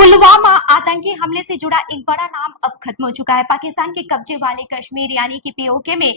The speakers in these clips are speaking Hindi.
पुलवामा आतंकी हमले से जुड़ा एक बड़ा नाम अब खत्म हो चुका है। पाकिस्तान के कब्जे वाले कश्मीर यानी कि पीओके में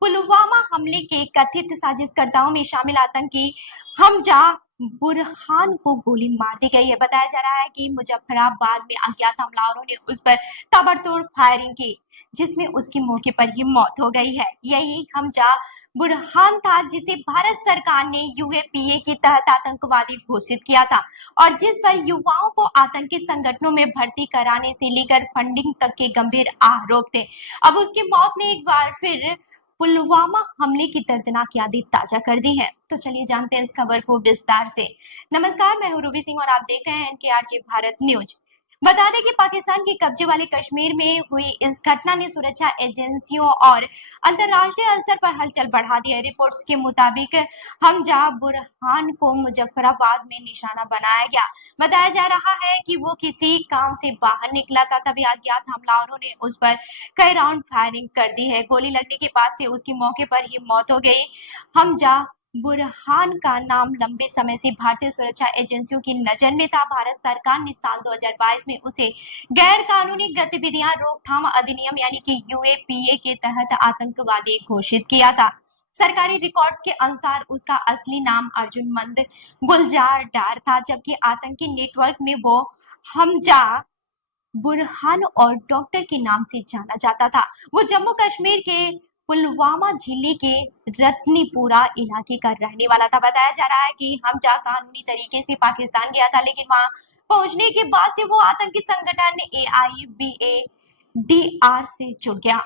पुलवामा हमले के कथित साजिशकर्ताओं में शामिल आतंकी हमजा बुरहान को गोली मार दी गई है। बताया जा रहा है कि मुजफ्फराबाद में अज्ञात हमलावरों ने उस पर ताबड़तोड़ फायरिंग की, जिसमें उसकी मौके पर ही मौत हो गई है। यही हमजा बुरहान था जिसे भारत सरकार ने यूएपीए के तहत आतंकवादी घोषित किया था और जिस पर युवाओं को आतंकी संगठनों में भर्ती कराने से लेकर फंडिंग तक के गंभीर आरोप थे। अब उसकी मौत ने एक बार फिर पुलवामा हमले की दर्दनाक यादें ताजा कर दी है। तो चलिए जानते हैं इस खबर को विस्तार से। नमस्कार, मैं हूं रूबी सिंह और आप देख रहे हैं एनकेआरजे भारत न्यूज। बता दें कि पाकिस्तान के कब्जे वाले कश्मीर में हुई इस घटना ने सुरक्षा एजेंसियों और अंतर्राष्ट्रीय स्तर पर हलचल बढ़ा दी है। रिपोर्ट्स के मुताबिक हमजा बुरहान को मुजफ्फराबाद में निशाना बनाया गया। बताया जा रहा है कि वो किसी काम से बाहर निकला था, तभी अज्ञात हमलावरों ने उस पर कई राउंड फायरिंग कर दी है। गोली लगने के बाद से उसकी मौके पर ही मौत हो गई। हमजा बुरहान का नाम लंबे समय से भारतीय सुरक्षा एजेंसियों की नजर में था। भारत सरकार ने साल 2022 में उसे गैर कानूनी गतिविधियां रोकथाम अधिनियम यानी कि यूएपीए के तहत आतंकवादी घोषित किया था। सरकारी रिकॉर्ड्स के अनुसार उसका असली नाम अर्जुन मंद गुलजार डार था, जबकि आतंकी नेटवर्क में वो हमजा बुरहान और डॉक्टर के नाम से जाना जाता था। वो जम्मू कश्मीर के पुलवामा जिले के रत्नीपुरा इलाके का रहने वाला था। बताया जा रहा है कि हमजा कानूनी तरीके से पाकिस्तान गया था, लेकिन वहां पहुंचने के बाद से वो आतंकी संगठन AIBADR से जुड़ गया।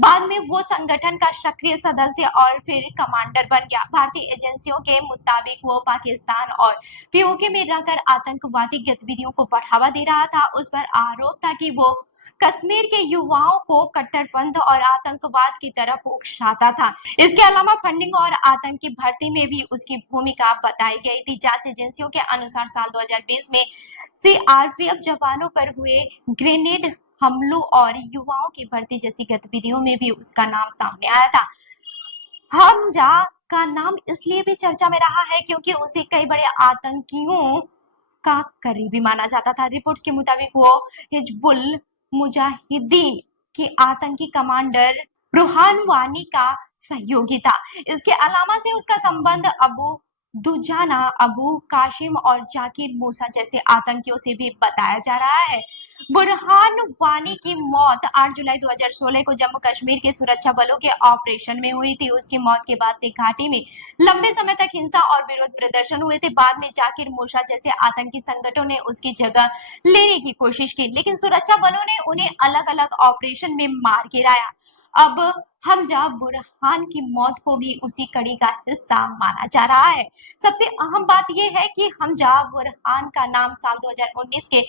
बाद में वो संगठन का सक्रिय सदस्य और फिर कमांडर बन गया। भारतीय एजेंसियों के मुताबिक वो पाकिस्तान और पीओके में रहकर आतंकवादी गतिविधियों को बढ़ावा दे रहा था। उस पर आरोप था कि वो कश्मीर के युवाओं को कट्टरपंथ और आतंकवाद की तरफ उकसाता था। इसके अलावा फंडिंग और आतंकी भर्ती में भी उसकी भूमिका बताई गई थी। जांच एजेंसियों के अनुसार साल 2020 में सीआरपीएफ जवानों पर हुए ग्रेनेड हमलों और युवाओं की भर्ती जैसी गतिविधियों में भी उसका नाम सामने आया था। हमजा का नाम इसलिए भी चर्चा में रहा है क्योंकि उसे कई बड़े आतंकियों का करीबी माना जाता था। रिपोर्ट्स के मुताबिक वो हिजबुल मुजाहिदीन के आतंकी कमांडर रूहान वानी का सहयोगी था। इसके अलावा से उसका संबंध अबू दुजाना, अबू काशिम और जाकिर मूसा जैसे आतंकियों से भी बताया जा रहा है। बुरहान वानी की मौत 8 जुलाई 2016 को जम्मू कश्मीर के सुरक्षा बलों के ऑपरेशन में हुई थी। उसकी मौत के बाद से घाटी में लंबे समय तक हिंसा और विरोध प्रदर्शन हुए थे। बाद में जाकिर मूसा जैसे आतंकी संगठनों ने उसकी जगह लेने की कोशिश की, लेकिन सुरक्षा बलों ने उन्हें अलग अलग ऑपरेशन में मार गिराया। अब हमजा बुरहान की मौत को भी उसी कड़ी का हिस्सा माना जा रहा है। सबसे अहम बात यह है कि हमजा बुरहान का नाम साल 2019 के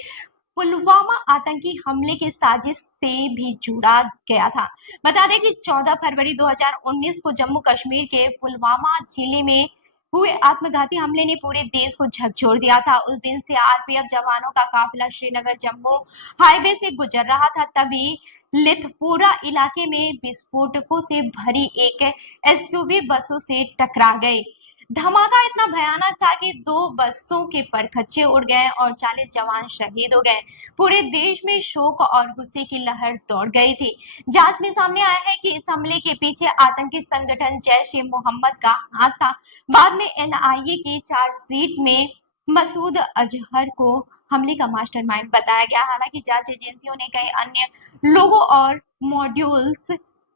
पुलवामा आतंकी हमले की साजिश से भी जुड़ा गया था। बता दें कि 14 फरवरी 2019 को जम्मू कश्मीर के पुलवामा जिले में हुए आत्मघाती हमले ने पूरे देश को झकझोर दिया था। उस दिन से आरपीएफ जवानों का काफिला श्रीनगर जम्मू हाईवे से गुजर रहा था, तभी लिथपुरा इलाके में विस्फोटकों से भरी एक एसयूवी बसों से टकरा गए। धमाका इतना भयानक था कि 2 बसों के परखच्चे उड़ गए और 40 जवान शहीद हो गए। पूरे देश में शोक और गुस्से की लहर दौड़ गई थी। जांच में सामने आया है कि इस हमले के पीछे आतंकी संगठन जैश-ए-मोहम्मद का हाथ था। बाद में एनआईए की चार्जशीट में मसूद अजहर को हमले का मास्टरमाइंड बताया गया। हालांकि जांच एजेंसियों ने कई अन्य लोगों और मॉड्यूल्स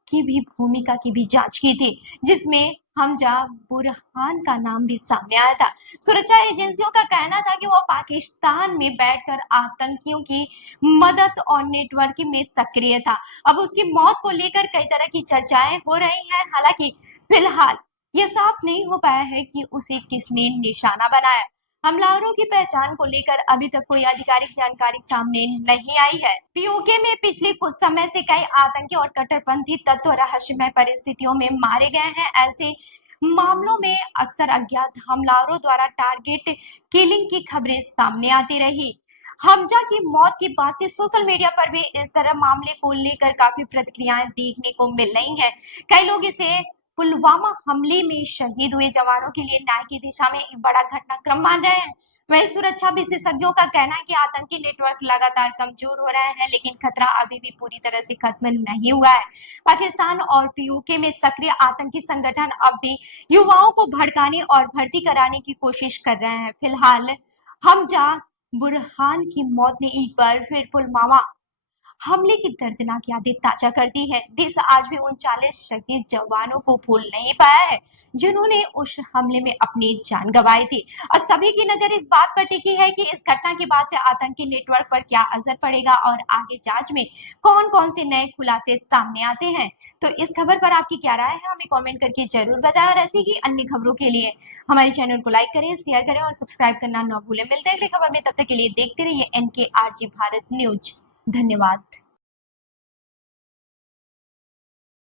की भी भूमिका की भी जांच की थी, जिसमें हमजा बुरहान का नाम भी सामने आया था। सुरक्षा एजेंसियों का कहना था कि वो पाकिस्तान में बैठकर आतंकियों की मदद और नेटवर्किंग में सक्रिय था। अब उसकी मौत को लेकर कई तरह की चर्चाएं हो रही हैं। हालांकि फिलहाल ये साफ नहीं हो पाया है कि उसे किसने निशाना बनाया। हमलावरों की पहचान को लेकर अभी तक कोई आधिकारिक जानकारी सामने नहीं आई है। पीओके में पिछले कुछ समय से कई आतंकी और कट्टरपंथी तत्व रहस्यमय परिस्थितियों में मारे गए हैं। ऐसे मामलों में अक्सर अज्ञात हमलावरों द्वारा टारगेट किलिंग की खबरें सामने आती रही। हमजा की मौत के बाद से सोशल मीडिया पर भी इस तरह मामले को लेकर काफी प्रतिक्रियाएं देखने को मिल रही हैं। कई लोग इसे पुलवामा हमले में शहीद हुए जवानों के लिए न्याय की दिशा में एक बड़ा घटनाक्रम मान रहे हैं। वहीं सुरक्षा विशेषज्ञों का कहना है कि आतंकी नेटवर्क लगातार कमजोर हो रहे हैं, लेकिन खतरा अभी भी पूरी तरह से खत्म नहीं हुआ है। पाकिस्तान और पीओके में सक्रिय आतंकी संगठन अब भी युवाओं को भड़काने और भर्ती कराने की कोशिश कर रहे हैं। फिलहाल हमजा बुरहान की मौत ने एक बार फिर पुलवामा हमले की दर्दनाक यादें ताजा करती है। देश आज भी उन 40 शहीद जवानों को भूल नहीं पाया है जिन्होंने उस हमले में अपनी जान गंवाई थी। अब सभी की नजर इस बात पर टिकी है कि इस घटना के बाद से आतंकी नेटवर्क पर क्या असर पड़ेगा और आगे जांच में कौन-कौन से नए खुलासे सामने आते हैं। तो इस खबर पर आपकी क्या राय है, हमें कमेंट करके जरूर बताएं और ऐसी ही अन्य खबरों के लिए हमारे चैनल को लाइक करें, शेयर करें और सब्सक्राइब करना न भूलें। मिलते हैं अगली खबर में, तब तक के लिए देखते रहिए NKRG भारत न्यूज। धन्यवाद।